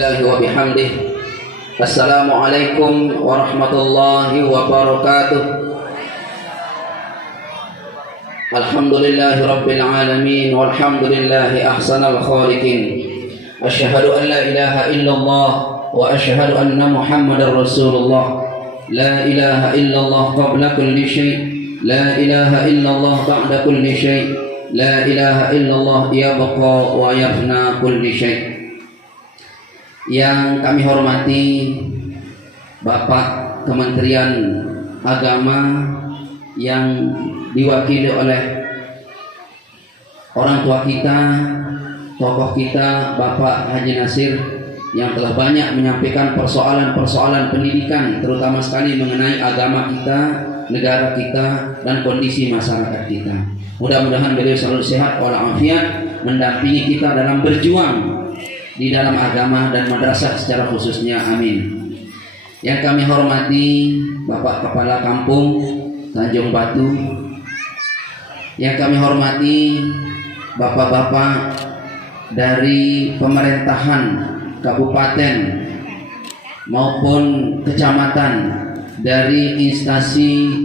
billahi wa bihamdih. Assalamualaikum warahmatullahi wabarakatuh. Alhamdulillahi rabbil alamin, walhamdulillahi ahsanal khaliqin. Asyhadu an la ilaha illallah wa asyhadu anna Muhammadar Rasulullah. La ilaha illallah qabla kulli syai', la ilaha illallah ba'da kulli syai', la ilaha illallah yabqa wa yafna kulli syai'. Yang kami hormati Bapak Kementerian Agama yang diwakili oleh orang tua kita, tokoh kita Bapak Haji Nasir, yang telah banyak menyampaikan persoalan-persoalan pendidikan, terutama sekali mengenai agama kita, negara kita, dan kondisi masyarakat kita. Mudah-mudahan beliau selalu sehat walafiat, mendampingi kita dalam berjuang di dalam agama dan madrasah secara khususnya. Amin. Yang kami hormati Bapak Kepala Kampung Tanjung Batu, yang kami hormati bapak-bapak dari pemerintahan kabupaten maupun kecamatan, dari instansi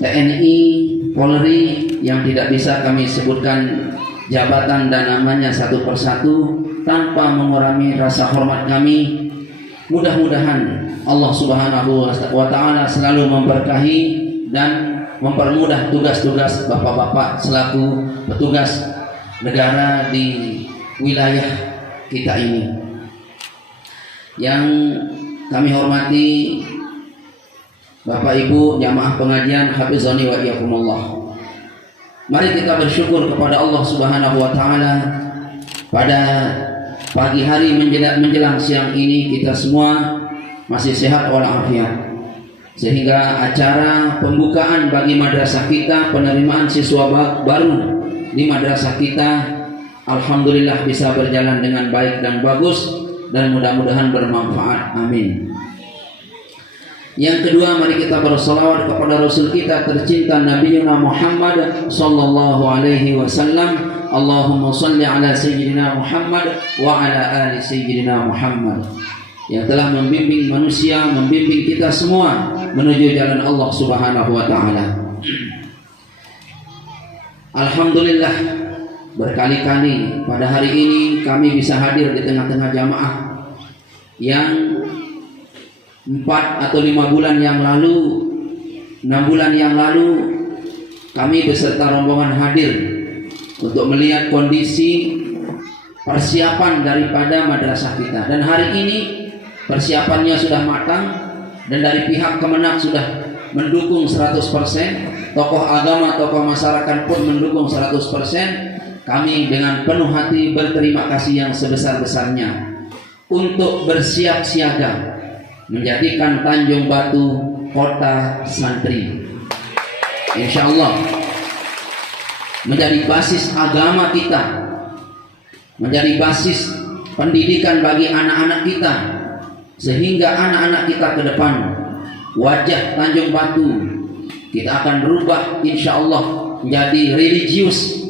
TNI, Polri yang tidak bisa kami sebutkan jabatan dan namanya satu persatu tanpa mengurangi rasa hormat kami. Mudah-mudahan Allah Subhanahu wa Ta'ala selalu memberkahi dan mempermudah tugas-tugas bapak-bapak selaku petugas negara di wilayah kita ini. Yang kami hormati Bapak Ibu jamaah pengajian hafizani wa iyyakumullah. Mari kita bersyukur kepada Allah Subhanahu wa Ta'ala. Pada pagi hari menjelang siang ini kita semua masih sehat walafiat, sehingga acara pembukaan bagi madrasah kita, penerimaan siswa baru di madrasah kita, alhamdulillah bisa berjalan dengan baik dan bagus, dan mudah-mudahan bermanfaat. Amin. Yang kedua, mari kita bersalawat kepada Rasul kita tercinta Nabi Muhammad sallallahu alaihi wasallam. Allahumma salli ala sayyidina Muhammad wa ala ali sayyidina Muhammad, yang telah membimbing manusia, membimbing kita semua menuju jalan Allah Subhanahu wa Ta'ala. Alhamdulillah, berkali-kali pada hari ini kami bisa hadir di tengah-tengah jamaah yang 4 atau 5 bulan yang lalu, 6 bulan yang lalu kami beserta rombongan hadir untuk melihat kondisi persiapan daripada madrasah kita. Dan hari ini persiapannya sudah matang, dan dari pihak Kemenak sudah mendukung 100%, tokoh agama, tokoh masyarakat pun mendukung 100%. Kami dengan penuh hati berterima kasih yang sebesar-besarnya untuk bersiap siaga menjadikan Tanjung Batu kota santri. Insya Allah menjadi basis agama kita, menjadi basis pendidikan bagi anak-anak kita, sehingga anak-anak kita ke depan wajah Tanjung Batu kita akan berubah insya Allah menjadi religius,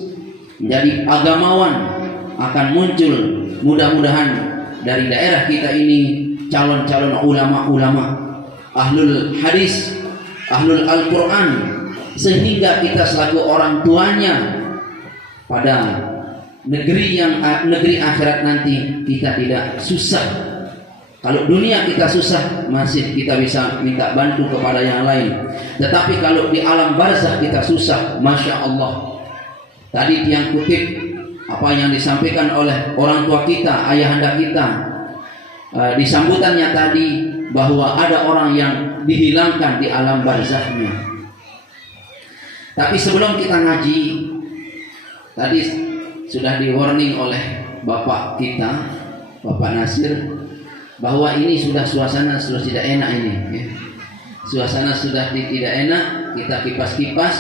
menjadi agamawan. Akan muncul mudah-mudahan dari daerah kita ini calon-calon ulama-ulama, ahlul hadis, ahlul Al-Quran, sehingga kita selaku orang tuanya pada negeri akhirat nanti kita tidak susah. Kalau dunia kita susah, masih kita bisa minta bantu kepada yang lain. Tetapi kalau di alam barzakh kita susah, masya Allah. Tadi yang kutip apa yang disampaikan oleh orang tua kita, ayahanda kita, di sambutannya tadi, bahwa ada orang yang dihilangkan di alam barzakhnya. Tapi sebelum kita ngaji, tadi sudah di warning oleh Bapak kita, Bapak Nasir, bahwa ini suasana sudah tidak enak ini, ya. Suasana sudah tidak enak, kita kipas-kipas,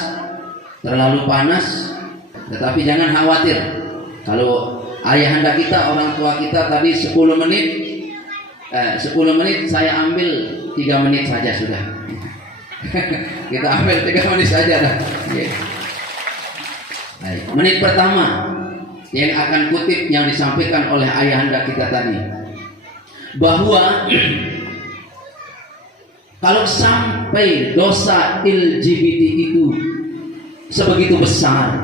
terlalu panas. Tetapi jangan khawatir, kalau ayahanda kita, orang tua kita tadi 10 menit saya ambil 3 menit saja sudah. Kita ambil 3 menit saja dah. Menit pertama yang akan kutip yang disampaikan oleh ayahanda kita tadi. bahwa kalau sampai dosa LGBT itu sebegitu besar,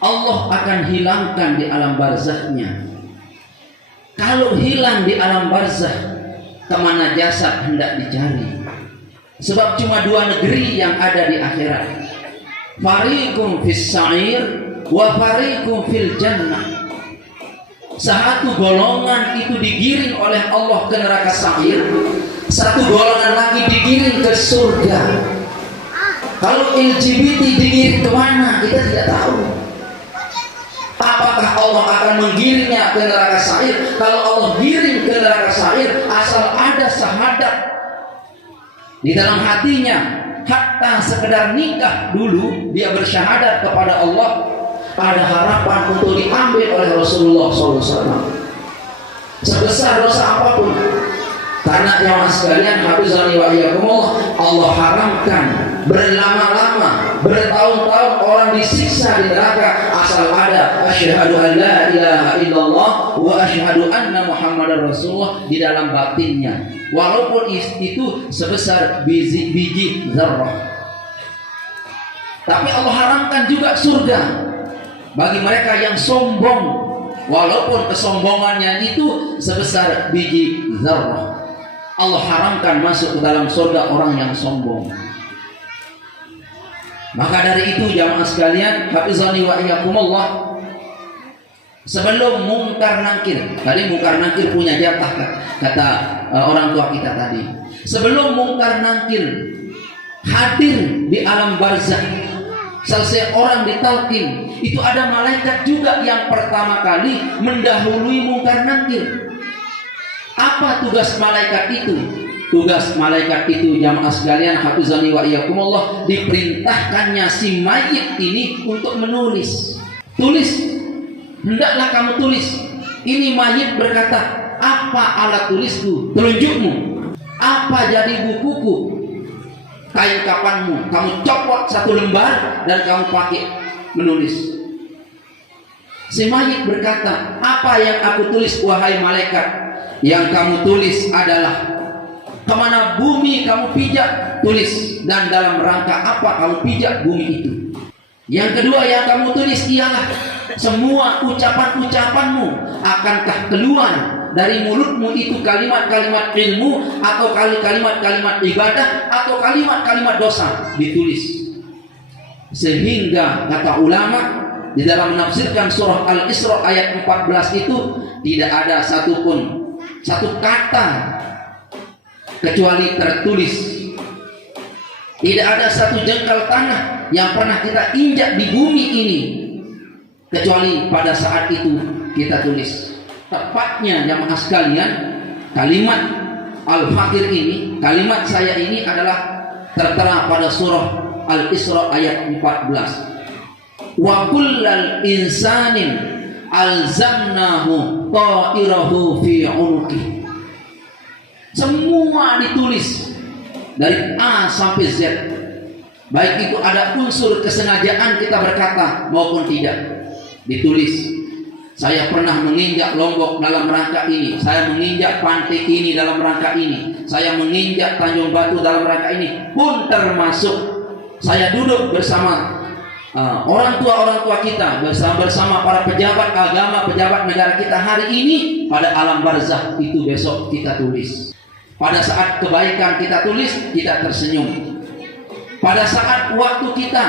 Allah akan hilangkan di alam barzahnya. Kalau hilang di alam barzah, kemana jasad hendak dicari? Sebab cuma dua negeri yang ada di akhirat. Fariqum fis sa'ir wa fariqum fil jannah. Satu golongan itu digiring oleh Allah ke neraka sa'ir, satu golongan lagi digiring ke surga. Kalau LGBT digiring kemana kita tidak tahu. Apakah Allah akan menggiringnya ke neraka sa'ir? Kalau Allah giring ke neraka sa'ir, asal ada syahadat di dalam hatinya, hatta sekedar nikah dulu dia bersyahadat kepada Allah, ada harapan untuk diambil oleh Rasulullah SAW. Sebesar dosa apapun, karena jamaah sekalian, hafizani wa iyyakumullah, Allah haramkan berlama-lama, bertahun-tahun orang disiksa di neraka asal ada asyhadu an la ilaha illallah wa asyhadu anna muhammadar rasulullah di dalam batinnya, walaupun itu sebesar biji zarrah. Tapi Allah haramkan juga surga bagi mereka yang sombong, walaupun kesombongannya itu sebesar biji zarrah. Allah haramkan masuk ke dalam surga orang yang sombong. Maka dari itu jamaah sekalian, hafizani wa iyyakumullah, sebelum mungkar nakir, tadi mungkar nakir punya jatah kata orang tua kita tadi. Sebelum mungkar nakir hadir di alam barzah, selesai orang ditalqin, itu ada malaikat juga yang pertama kali mendahului mungkar nakir. Apa tugas malaikat itu? Tugas malaikat itu jamaah sekalian, hafizani wa iyyakumullah, diperintahkannya si mayit ini untuk menulis. Tulis, hendaklah kamu tulis. Ini mayit berkata, apa alat tulisku? Telunjukmu. Apa jadi bukuku? Kain kapanmu? Kamu copot satu lembar dan kamu pakai menulis. Si mayit berkata, apa yang aku tulis wahai malaikat? Yang kamu tulis adalah kemana bumi kamu pijak, tulis, dan dalam rangka apa kamu pijak bumi itu. Yang kedua yang kamu tulis ialah semua ucapan-ucapanmu, akankah keluar dari mulutmu itu kalimat-kalimat ilmu, atau kalimat-kalimat ibadah, atau kalimat-kalimat dosa, ditulis. Sehingga kata ulama di dalam menafsirkan surah Al-Isra ayat 14 itu tidak ada satu kata kecuali tertulis. Tidak ada satu jengkal tanah yang pernah kita injak di bumi ini kecuali pada saat itu kita tulis. Tepatnya jamaah sekalian, kalimat Al-Fakir ini, kalimat saya ini adalah tertera pada surah Al-Isra ayat 14. Wa kullal insanin alzamnahu ta'irahu fi 'unuqi. Semua ditulis dari A sampai Z. Baik itu ada unsur kesengajaan kita berkata maupun tidak, ditulis. Saya pernah menginjak Lombok dalam rangka ini, saya menginjak pantai ini dalam rangka ini, saya menginjak Tanjung Batu dalam rangka ini, pun termasuk saya duduk bersama orang tua kita, bersama para pejabat agama, pejabat negara kita hari ini pada alam barzah, itu besok kita tulis. Pada saat kebaikan kita tulis, kita tersenyum. Pada saat waktu kita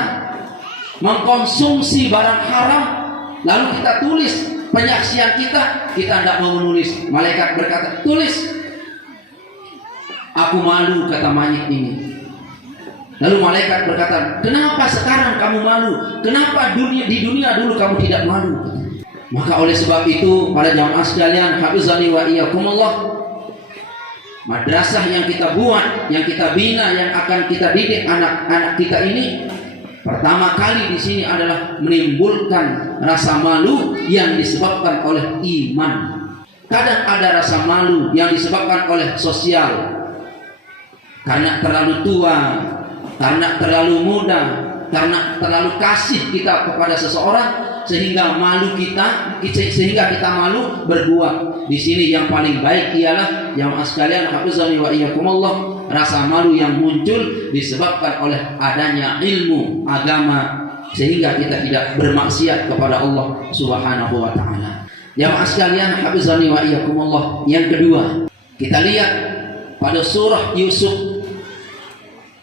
mengkonsumsi barang haram, lalu kita tulis penyaksian kita tidak mau menulis. Malaikat berkata, tulis. Aku malu, kata mayit ini. Lalu malaikat berkata, kenapa sekarang kamu malu? Kenapa di dunia dulu kamu tidak malu? Maka oleh sebab itu, para jamaah sekalian, hafizani wa iyyakumullah, madrasah yang kita buat, yang kita bina, yang akan kita didik anak-anak kita ini, pertama kali di sini adalah menimbulkan rasa malu yang disebabkan oleh iman. Kadang ada rasa malu yang disebabkan oleh sosial, karena terlalu tua, karena terlalu muda, karena terlalu kasih kita kepada seseorang, sehingga kita malu berbuat. Di sini yang paling baik ialah jamaah sekalian, hafizani wa iyyakumullah, rasa malu yang muncul disebabkan oleh adanya ilmu agama sehingga kita tidak bermaksiat kepada Allah Subhanahu wa taala. Jamaah sekalian, hafizani wa iyyakumullah, yang kedua, kita lihat pada surah Yusuf.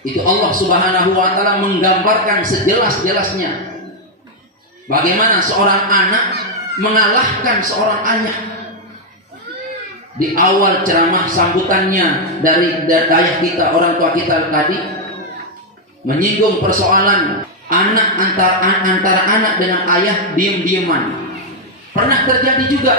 Itu Allah Subhanahu wa taala menggambarkan sejelas-jelasnya bagaimana seorang anak mengalahkan seorang ayah. Di awal ceramah sambutannya dari ayah kita, orang tua kita tadi, menyinggung persoalan anak antara anak dengan ayah diam-diaman. Pernah terjadi juga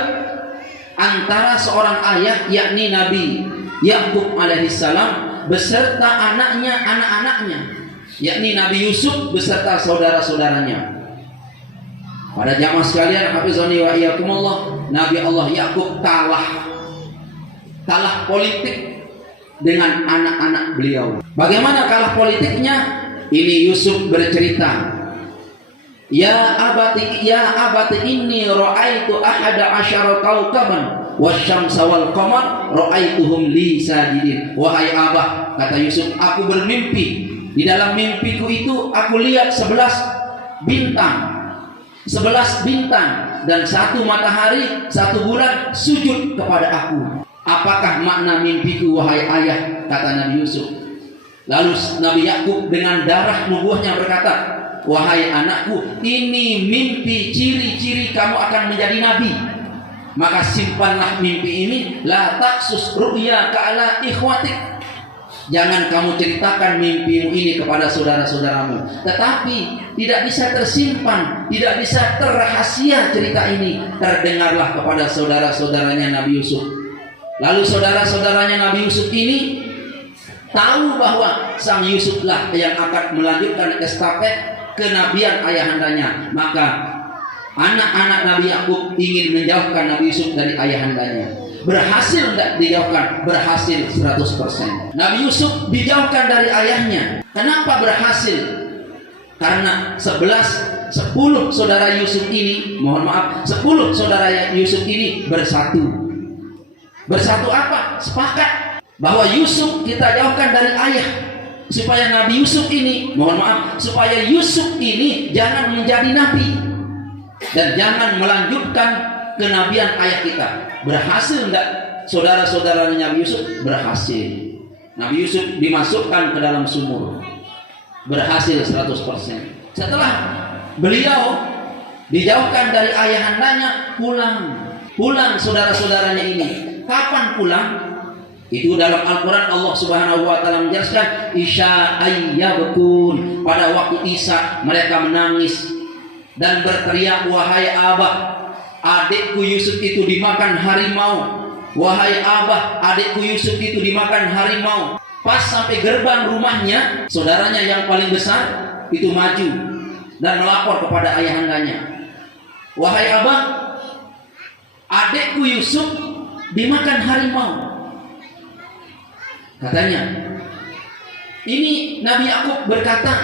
antara seorang ayah, yakni Nabi Yakub alaihissalam beserta anak-anaknya, yakni Nabi Yusuf beserta saudara-saudaranya. Pada jamaah sekalian, hafizani wa iyyakumullah, Nabi Allah Yakub kalah politik dengan anak-anak beliau. Bagaimana kalah politiknya? Ini Yusuf bercerita, Ya abati inni ra'aitu ahada asyara kawkaban wasyamsa wal qamar ra'aituhum li sajidin. Wahai abah, kata Yusuf, aku bermimpi. Di dalam mimpiku itu aku lihat 11 bintang dan 1 matahari, 1 bulan sujud kepada aku. Apakah makna mimpiku wahai ayah? Kata Nabi Yusuf. Lalu Nabi Yakub dengan darah nubuahnya berkata, wahai anakku, ini mimpi ciri-ciri kamu akan menjadi nabi. Maka simpanlah mimpi ini, la taksus ru'ya ka'ala ikhwatik. Jangan kamu ceritakan mimpimu ini kepada saudara-saudaramu. Tetapi tidak bisa tersimpan, tidak bisa terrahasia cerita ini. Terdengarlah kepada saudara-saudaranya Nabi Yusuf. Lalu saudara-saudaranya Nabi Yusuf ini tahu bahwa sang Yusuflah yang akan melanjutkan estafet kenabian ayahandanya. Maka anak-anak Nabi Yakub ingin menjauhkan Nabi Yusuf dari ayahandanya. Berhasil tidak dijauhkan? Berhasil 100%. Nabi Yusuf dijauhkan dari ayahnya. Kenapa berhasil? Karena 10 saudara Yusuf ini, 10 saudara Yusuf ini bersatu. Bersatu apa? Sepakat bahwa Yusuf kita jauhkan dari ayah, supaya Nabi Yusuf ini, supaya Yusuf ini jangan menjadi nabi dan jangan melanjutkan kenabian ayah kita. Berhasil enggak saudara-saudaranya Nabi Yusuf? Berhasil. Nabi Yusuf dimasukkan ke dalam sumur. Berhasil 100%. Setelah beliau dijauhkan dari ayahandanya, pulang saudara-saudaranya ini. Kapan pulang? Itu dalam Al-Quran Allah Subhanahu wa taala menjelaskan, isya ayyabkun, pada waktu isya mereka menangis dan berteriak, wahai abah, adikku Yusuf itu dimakan harimau. Wahai abah, adikku Yusuf itu dimakan harimau. Pas sampai gerbang rumahnya, saudaranya yang paling besar itu maju dan melapor kepada ayahandanya, wahai abah, adikku Yusuf dimakan harimau. Katanya, ini Nabi Yakub berkata,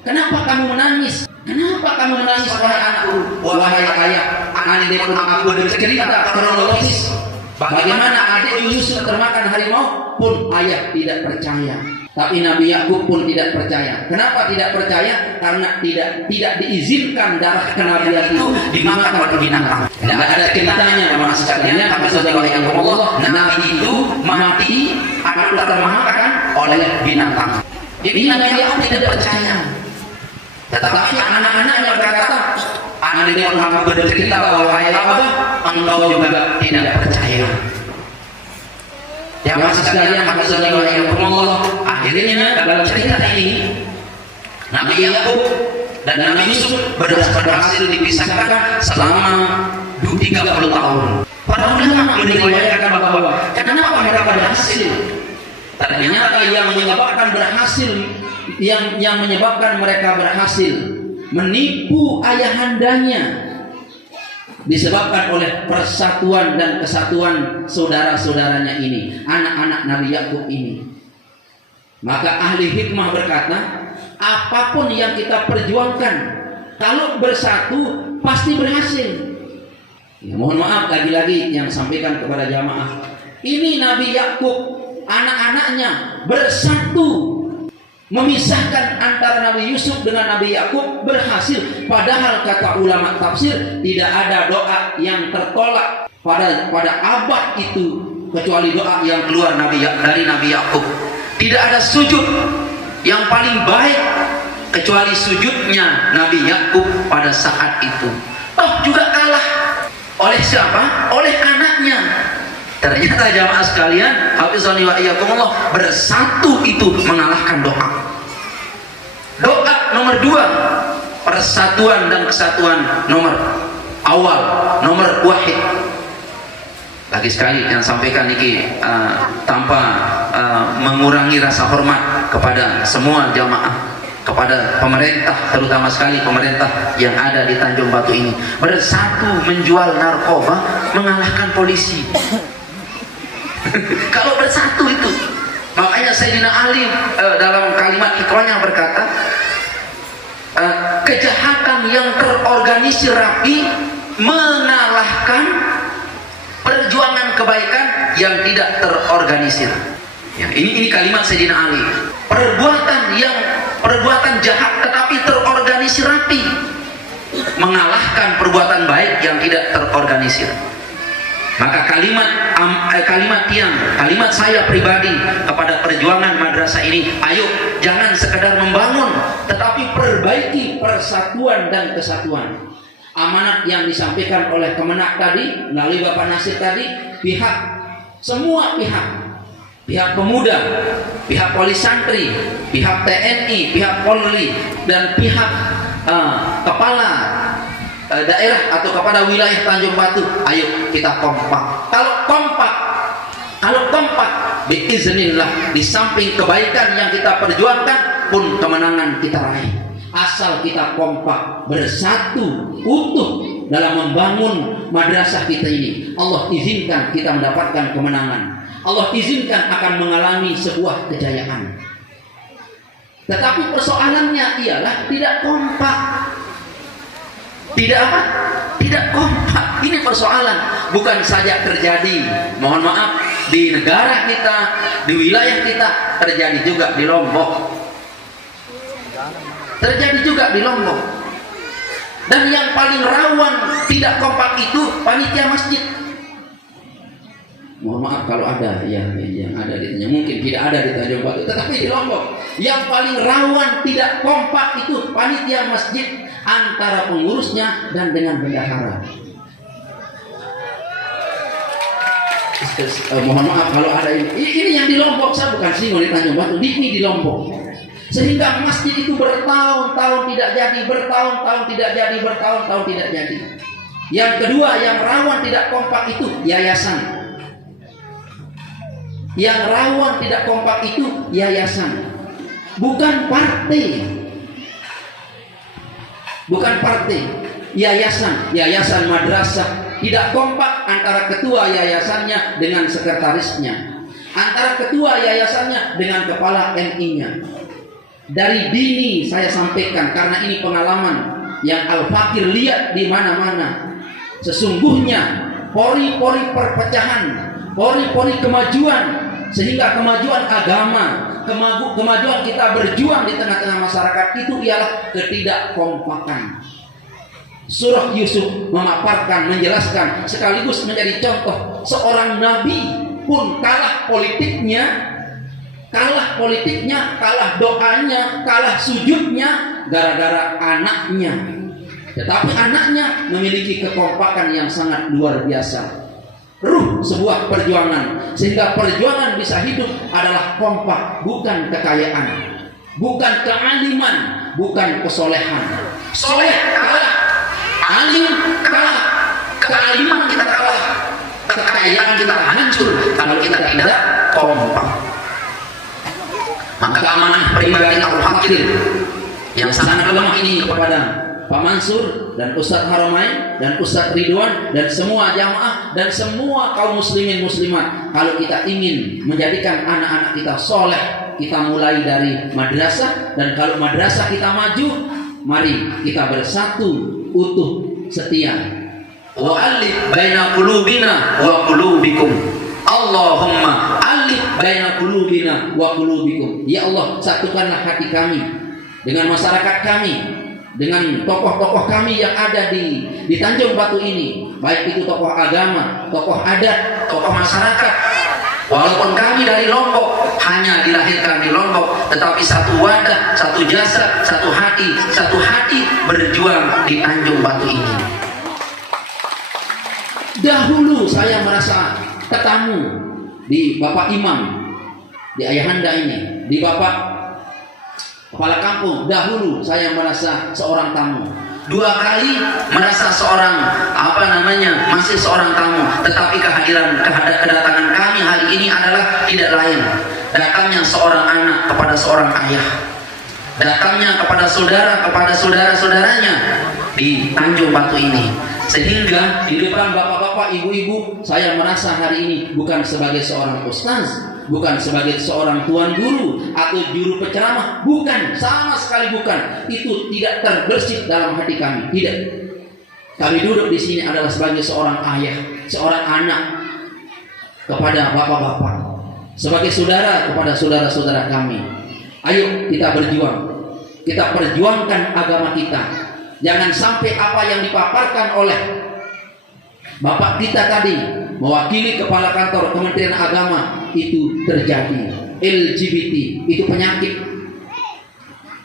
kenapa kamu menangis? Kenapa kamu menangis wahai anakku? Wahai ayah, andai pun aku bercerita kronologis bagaimana adik Yusuf termakan harimau pun ayah tidak percaya. Tapi Nabi Yakub pun tidak percaya. Kenapa tidak percaya? Karena tidak diizinkan darah kenabian itu dimakan oleh binatang. Tidak ada ceritanya sama sekalian. Apa saja yang Allah, Nabi itu mati akan termakan oleh binatang. Ini Nabi Yakub tidak percaya. Tetapi anak-anaknya berkata, andai pun aku bercerita bahwa wahai abah, engkau juga tidak percaya. Ya masih sekalian, apa saja yang Allah. Akhirnya dalam cerita ini Nabi Yakub dan Nabi Yusuf berhasil dipisahkan selama 30 tahun. Para ulama meriwayatkan bahwa kenapa mereka berhasil? Ternyata yang menyebabkan mereka berhasil menipu ayahandanya disebabkan oleh persatuan dan kesatuan saudara-saudaranya ini, anak-anak Nabi Yakub ini. Maka ahli hikmah berkata, apapun yang kita perjuangkan Kalau bersatu pasti berhasil. Ya, mohon maaf lagi-lagi yang sampaikan kepada jamaah. Ini Nabi Yakub, anak-anaknya bersatu memisahkan antara Nabi Yusuf dengan Nabi Yakub berhasil. Padahal kata ulama tafsir tidak ada doa yang tertolak pada abad itu kecuali doa yang keluar dari Nabi Yakub. Tidak ada sujud yang paling baik kecuali sujudnya Nabi Yakub pada saat itu. Toh juga kalah oleh siapa? Oleh anaknya. Ternyata jamaah sekalian, hafizani wa iyyakumullah, bersatu itu mengalahkan doa. Doa nomor 2, persatuan dan kesatuan nomor awal, nomor wahid. Lagi sekali yang sampaikan niki tanpa mengurangi rasa hormat kepada semua jamaah, kepada pemerintah, terutama sekali pemerintah yang ada di Tanjung Batu ini. Bersatu menjual narkoba mengalahkan polisi. Kalau bersatu itu, makanya Sayyidina Ali dalam kalimat hikmahnya berkata, kejahatan yang terorganisir rapi mengalahkan perjuangan kebaikan yang tidak terorganisir. Ya, ini kalimat Sayyidina Ali. Perbuatan jahat tetapi terorganisir rapi mengalahkan perbuatan baik yang tidak terorganisir. Maka kalimat saya pribadi kepada perjuangan madrasah ini, ayo jangan sekedar membangun, tetapi perbaiki persatuan dan kesatuan. Amanat yang disampaikan oleh Kemenak tadi melalui Bapak Nasir tadi, semua pihak pemuda, pihak Polisantri, pihak TNI, pihak Polri, dan pihak kepala daerah atau kepada wilayah Tanjung Batu, ayo kita kompak. Kalau kompak, biiznillah, di samping kebaikan yang kita perjuangkan pun kemenangan kita raih. Asal kita kompak, bersatu, utuh dalam membangun madrasah kita ini, Allah izinkan kita mendapatkan kemenangan. Allah izinkan akan mengalami sebuah kejayaan. Tetapi persoalannya ialah tidak kompak. Tidak kompak. Ini persoalan. Bukan saja terjadi, mohon maaf, di negara kita, di wilayah kita, terjadi juga di Lombok. Dan yang paling rawan tidak kompak itu panitia masjid. Mohon maaf kalau ada yang ada di mungkin tidak ada di Tanjung Batu, tetapi di Lombok yang paling rawan tidak kompak itu panitia masjid antara pengurusnya dan dengan bendahara. Mohon maaf kalau ada ini yang di Lombok, saya bukan singgung di Tanjung Batu, di Lombok. Sehingga masjid itu bertahun-tahun tidak jadi, bertahun-tahun tidak jadi. Yang kedua yang rawan tidak kompak itu yayasan. Yang rawan tidak kompak itu yayasan, bukan partai. Yayasan madrasah tidak kompak antara ketua yayasannya dengan sekretarisnya, antara ketua yayasannya dengan kepala MI-nya. Dari dini saya sampaikan karena ini pengalaman yang Al-Fakir lihat di mana-mana. Sesungguhnya pori-pori perpecahan, pori-pori kemajuan, sehingga kemajuan agama, kemajuan kita berjuang di tengah-tengah masyarakat itu ialah ketidakkompakan. Surah Yusuf memaparkan, menjelaskan, sekaligus menjadi contoh seorang nabi pun kalah politiknya, kalah doanya, kalah sujudnya gara-gara anaknya. Tetapi anaknya memiliki kekompakan yang sangat luar biasa. Ruh sebuah perjuangan, sehingga perjuangan bisa hidup adalah kompak, bukan kekayaan, bukan kealiman, bukan kesolehan. Soleh kalah, alim kalah, kealiman kita kalah, kekayaan kita hancur kalau kita tidak kompak. Maka amanah pribadi Al-Fakir yang sangat lemah ini kepada Pak Mansur dan Ustadz Haramain dan Ustadz Ridwan dan semua jamaah dan semua kaum muslimin muslimat, kalau kita ingin menjadikan anak-anak kita soleh, kita mulai dari madrasah. Dan kalau madrasah kita maju, Mari kita bersatu utuh setia. Wa alif baina qulubina wa qulubikum. Allahumma alif baina qulubina wa qulubikum. Ya Allah, satukanlah hati kami dengan masyarakat kami, dengan tokoh-tokoh kami yang ada di Tanjung Batu ini, baik itu tokoh agama, tokoh adat, tokoh masyarakat. Walaupun kami dari Lombok, hanya dilahirkan di Lombok, tetapi satu wadah, satu jasad, satu hati berjuang di Tanjung Batu ini. Dahulu saya merasa ketemu di Bapak Imam, di Ayahanda ini, di Bapak Kepala Kampung. Dahulu saya merasa seorang tamu. 2 kali merasa seorang masih seorang tamu, tetapi kedatangan kami hari ini adalah tidak lain, datangnya seorang anak kepada seorang ayah, datangnya kepada saudara-saudaranya di Tanjung Batu ini. Sehingga di depan bapak-bapak, ibu-ibu, saya merasa hari ini bukan sebagai seorang ustaz, bukan sebagai seorang tuan guru atau juru penceramah, bukan, sama sekali bukan. Itu tidak terbersit dalam hati kami, tidak. Kami duduk di sini adalah sebagai seorang ayah, seorang anak kepada bapak-bapak, sebagai saudara kepada saudara-saudara kami. Ayo kita berjuang, kita perjuangkan agama kita. Jangan sampai apa yang dipaparkan oleh bapak kita tadi, mewakili kepala kantor Kementerian Agama, itu terjadi. LGBT itu penyakit.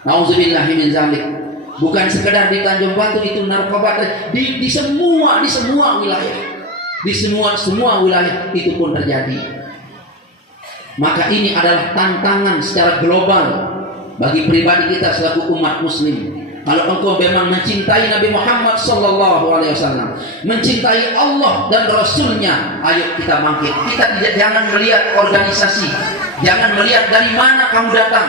Nauzubillahi min dzalik. Bukan sekedar di Tanjung Batu, itu narkoba di semua wilayah. Di semua wilayah itu pun terjadi. Maka ini adalah tantangan secara global bagi pribadi kita selaku umat muslim. Kalau engkau memang mencintai Nabi Muhammad SAW, mencintai Allah dan Rasulnya, ayo kita bangkit. Kita jangan melihat organisasi, jangan melihat dari mana kamu datang.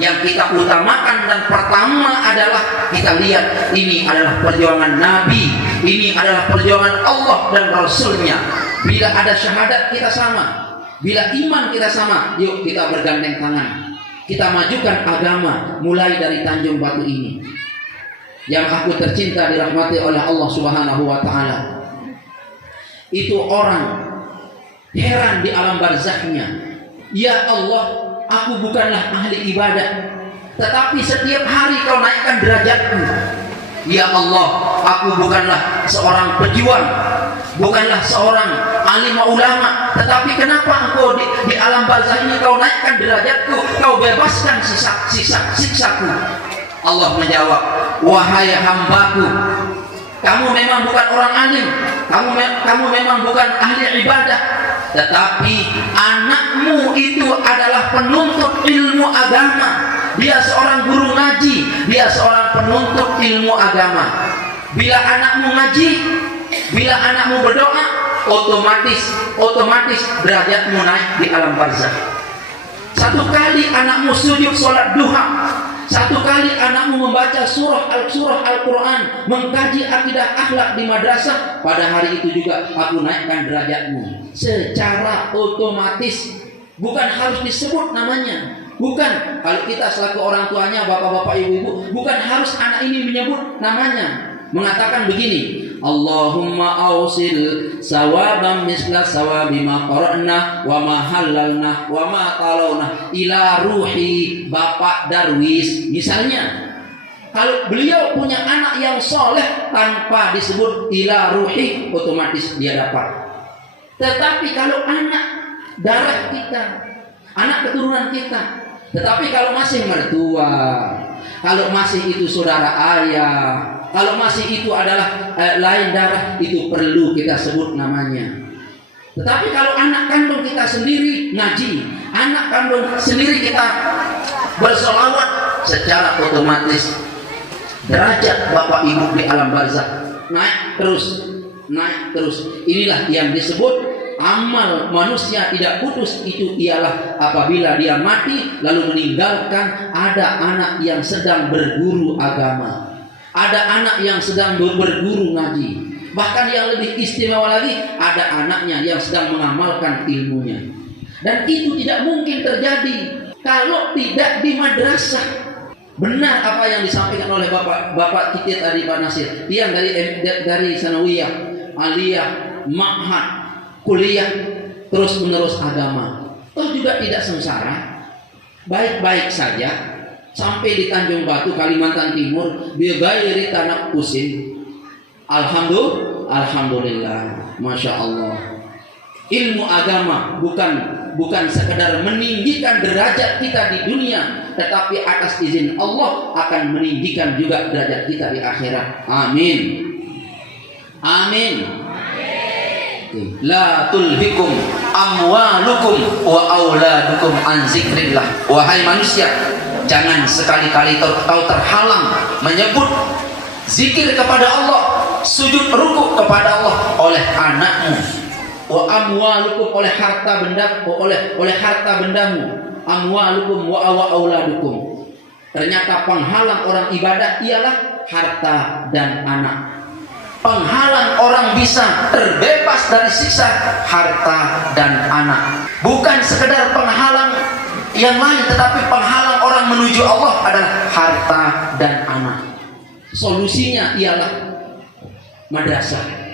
Yang kita utamakan dan pertama adalah kita lihat ini adalah perjuangan Nabi, ini adalah perjuangan Allah dan Rasulnya. Bila ada syahadat kita sama, bila iman kita sama, yuk kita bergandeng tangan. Kita majukan agama mulai dari Tanjung Batu ini. Yang aku tercinta dirahmati oleh Allah Subhanahu wa taala. Itu orang heran di alam barzahnya. Ya Allah, aku bukanlah ahli ibadah, tetapi setiap hari kau naikkan derajatku. Ya Allah, aku bukanlah seorang pejuang, bukanlah seorang alim ulama, tetapi kenapa engkau di alam barzah ini kau naikkan derajatku, kau bebaskan siksaku. Allah menjawab, wahai hambaku, kamu memang bukan orang alim, kamu memang bukan ahli ibadah, tetapi anakmu itu adalah penuntut ilmu agama. Dia seorang guru ngaji, dia seorang penuntut ilmu agama. Bila anakmu ngaji, bila anakmu berdoa, otomatis derajatmu naik di alam barzah. Satu kali anakmu sujud sholat duha, satu kali anakmu membaca surah Al-Quran, mengkaji akidah akhlak di madrasah, pada hari itu juga aku naikkan derajatmu secara otomatis. Bukan harus disebut namanya, bukan. Kalau kita selaku orang tuanya, bapak-bapak, ibu-ibu, bukan harus anak ini menyebut namanya, mengatakan begini, Allahumma awsil sawaban misla sawabi ma qara'na wa ma halalna wa ma talawna ila ruhi Bapak Darwis. Misalnya, kalau beliau punya anak yang soleh tanpa disebut ila ruhi, otomatis dia dapat. Tetapi kalau anak darah kita, anak keturunan kita, tetapi kalau masih mertua, kalau masih itu saudara ayah, kalau masih itu adalah lain darah, itu perlu kita sebut namanya. Tetapi kalau anak kandung kita sendiri ngaji, anak kandung sendiri kita bersolawat, secara otomatis derajat bapak ibu di alam barzakh naik terus. Inilah yang disebut amal manusia tidak putus. Itu ialah apabila dia mati lalu meninggalkan ada anak yang sedang berguru agama, ada anak yang sedang berguru ngaji, bahkan yang lebih istimewa lagi, ada anaknya yang sedang mengamalkan ilmunya. Dan itu tidak mungkin terjadi kalau tidak di madrasah. Benar apa yang disampaikan oleh Bapak kita tadi, Pak Nasir. Yang dari sanawiyah, aliyah, ma'had, kuliah, terus menerus agama. Toh juga tidak sengsara, baik-baik saja. Sampai di Tanjung Batu, Kalimantan Timur, bighairi tanaqqusin. Alhamdulillah, masya Allah. Ilmu agama bukan sekedar meninggikan derajat kita di dunia, tetapi atas izin Allah akan meninggikan juga derajat kita di akhirat. Amin. Amin. La tulhikum amwalukum wa auladukum an zikrillah. Wahai manusia, jangan sekali-kali kau terhalang menyebut zikir kepada Allah, sujud rukuk kepada Allah oleh anakmu. Wa amwalukum, oleh harta benda, oleh harta bendamu. Amwalukum wa auladukum. Ternyata penghalang orang ibadah ialah harta dan anak. Penghalang orang bisa terbebas dari siksa, harta dan anak. Bukan sekedar penghalang yang lain, tetapi penghalang orang menuju Allah adalah harta dan anak. Solusinya ialah madrasah.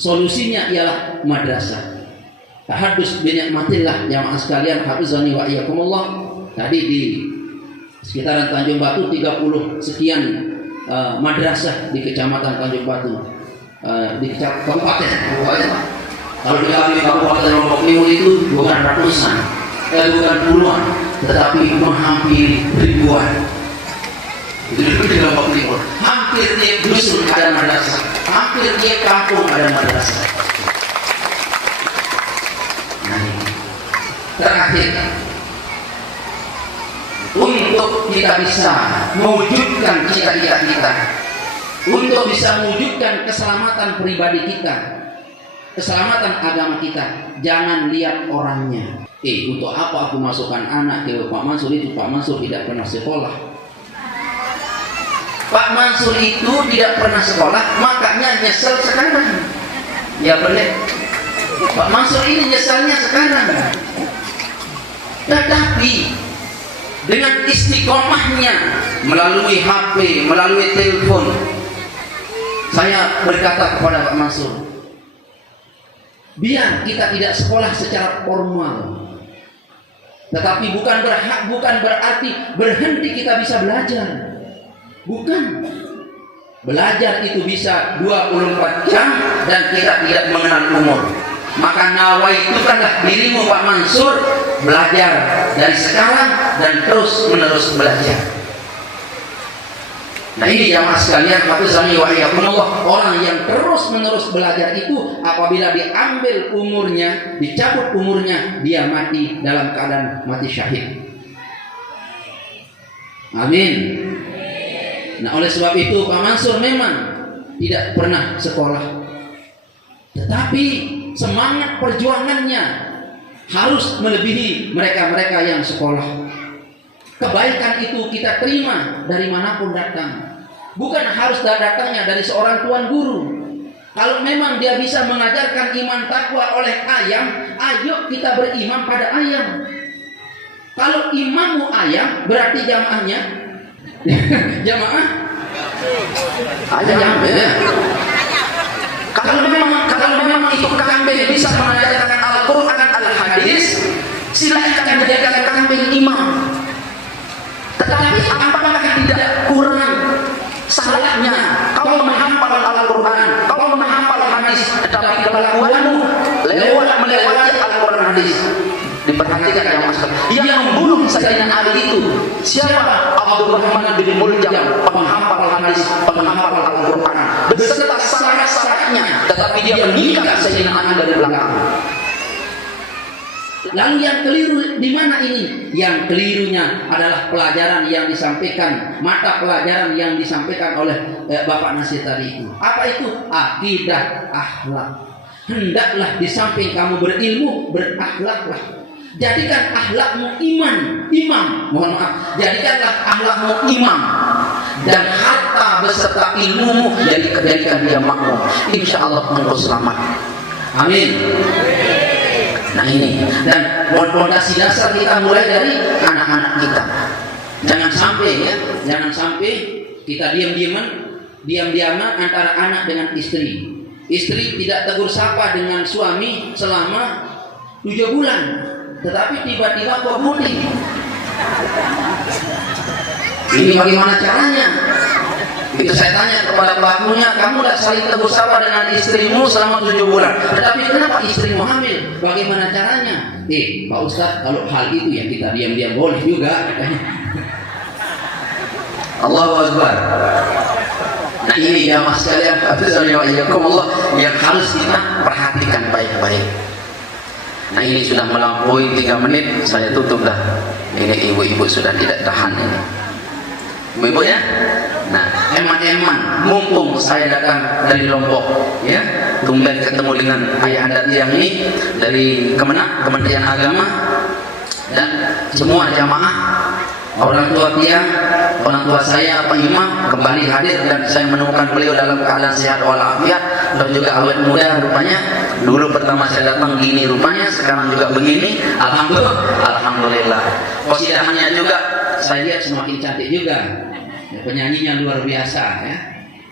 Solusinya ialah madrasah. Tahadus bi nikmatillah, jamaah sekalian, hafizani wa iyyakumullah. Tadi di sekitaran Tanjung Batu 30 sekian madrasah di Kecamatan Tanjung Batu, di kabupaten. Kalau di Kabupaten Lombok Timur itu bukan ratusan, bukan puluhan, tetapi menghampiri ribuan. Itu di Lombok Timur. Hampir tiap dusun ada madrasah, hampir tiap kampung ada madrasah. Nah, terakhir, untuk kita bisa mewujudkan cita-cita kita, untuk bisa mewujudkan keselamatan pribadi kita, keselamatan agama kita, jangan lihat orangnya. Untuk apa aku masukkan anak ke Pak Mansur itu? Pak Mansur tidak pernah sekolah. Pak Mansur itu tidak pernah sekolah, makanya nyesel sekarang. Ya boleh. Pak Mansur ini nyeselnya sekarang. Tetapi dengan istiqomahnya melalui HP, melalui telepon, saya berkata kepada Pak Mansur, biar kita tidak sekolah secara formal, tetapi bukan berarti berhenti kita bisa belajar. Bukan. Belajar itu bisa 24 jam dan kita tidak mengenal umur. Maka nawaitukanlah dirimu, Pak Mansur, belajar dari sekarang dan terus menerus belajar. Nah ini jamaah sekalian, hafizani wa iyyakumullah, orang yang terus menerus belajar itu apabila diambil umurnya, dicabut umurnya, dia mati dalam keadaan mati syahid. Amin. Nah oleh sebab itu Pak Mansur memang tidak pernah sekolah, tetapi semangat perjuangannya harus melebihi mereka-mereka yang sekolah. Kebaikan itu kita terima dari manapun datang, bukan harus datangnya dari seorang tuan guru. Kalau memang dia bisa mengajarkan iman takwa oleh ayam, ayo kita beriman pada ayam. Kalau imammu ayam, berarti jamaahnya jamaah ayam ya. Kalau memang itu kambing bisa mengajarkan Al-Quran, Al-Hadis, silakan menjadikan kambing imam. Tetapi apakah tidak kurang salahnya kau menghafal Al-Quran, kau menghafal hadis, tetapi kelakuanmu melewati Al-Quran hadis? Diperhatikan yang masyarakat yang membunuh Sayyidina Ali itu siapa? Abdurrahman bin Muljam, penghafal hadis, penghafal Al-Quran beserta syarat-syaratnya, tetapi dia menikah Sayyidina Ali dari belakang. Lalu yang keliru di mana ini? Yang kelirunya adalah pelajaran yang disampaikan, mata pelajaran yang disampaikan oleh Bapak Nasir tadi itu. Apa itu? Akidah, akhlak. Hendaklah di samping kamu berilmu, berakhlaklah. Jadikan akhlakmu imam. Mohon maaf. Jadikanlah akhlakmu imam dan harta beserta ilmumu jadikan dia makmum. Insya Allah engkau selamat. Amin. Nah ini, dan fondasi dasar kita mulai dari anak-anak kita. Jangan sampai ya, jangan sampai kita diam-diaman antara anak dengan istri. Istri tidak tegur sapa dengan suami selama 7 bulan, tetapi tiba-tiba kok mudik. Ini bagaimana caranya? Itu saya tanya kepada pelakunya, kamu tidak saling tegur sapa dengan istrimu selama 7 bulan, tetapi kenapa istrimu hamil? Bagaimana caranya? Pak Ustadz, kalau hal itu ya kita diam-diam boleh juga. Allahu Akbar. Nah ini jamaah sekalian, Allah yang harus kita perhatikan baik-baik. Nah ini sudah melampaui 3 menit, saya tutup dah. Ini ibu-ibu sudah tidak tahan ini. Ibu-ibu ya. Nah, eman-eman, mumpung saya datang dari Lombok, ya, tumben ketemu dengan ayah anda tiang ini dari Kementerian Agama dan semua jamaah, orang tua tiang, orang tua saya Pak Imam kembali hadir dan saya menemukan beliau dalam keadaan sehat walafiat dan juga awet muda rupanya. Dulu pertama saya datang gini rupanya, sekarang juga begini. Alhamdulillah. Qasidahannya juga saya lihat semakin cantik juga. Penyanyinya luar biasa ya.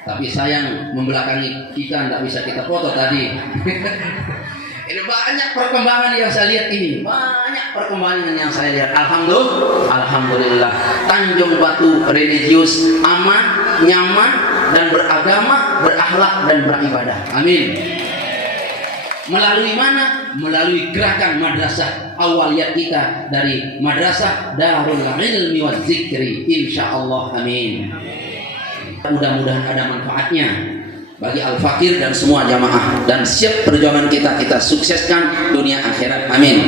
Tapi sayang membelakangi kita, tidak bisa kita foto tadi. Ini banyak perkembangan yang saya lihat ini. Banyak perkembangan yang saya lihat. Alhamdulillah. Tanjung Batu religius, aman, nyaman, dan beragama, berakhlak, dan beribadah. Amin. Melalui mana? Melalui gerakan madrasah awaliyat kita dari Madrasah Darul Ilmi wa Zikri, insyaallah. Amin. Mudah-mudahan ada manfaatnya bagi Al-Fakir dan semua jamaah, dan siap perjuangan kita sukseskan dunia akhirat. Amin.